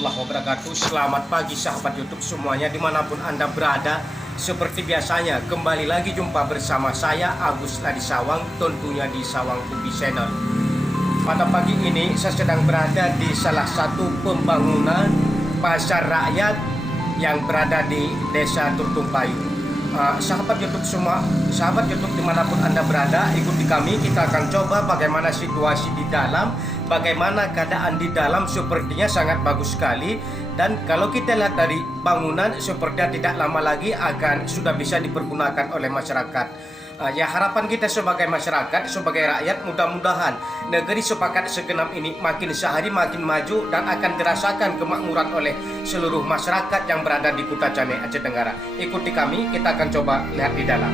warahmatullahi wabarakatuh. Selamat pagi sahabat YouTube semuanya dimanapun Anda berada. Seperti biasanya kembali lagi jumpa bersama saya Agus Nadi Sawang, tentunya di Sawang TV Channel. Pada pagi ini saya sedang berada di salah satu pembangunan pasar rakyat yang berada di Desa Turtung Payu. Sahabat YouTube semua, sahabat YouTube dimanapun Anda berada, ikuti kami. Kita akan coba bagaimana situasi di dalam, bagaimana keadaan di dalam. Sepertinya sangat bagus sekali. Dan kalau kita lihat dari bangunan, sepertinya tidak lama lagi akan sudah bisa dipergunakan oleh masyarakat. Ya, harapan kita sebagai masyarakat, sebagai rakyat, mudah-mudahan negeri Sepakat Segenap ini makin sehari makin maju dan akan dirasakan kemakmuran oleh seluruh masyarakat yang berada di Kota Cane, Aceh Tenggara. Ikuti kami, kita akan coba lihat di dalam.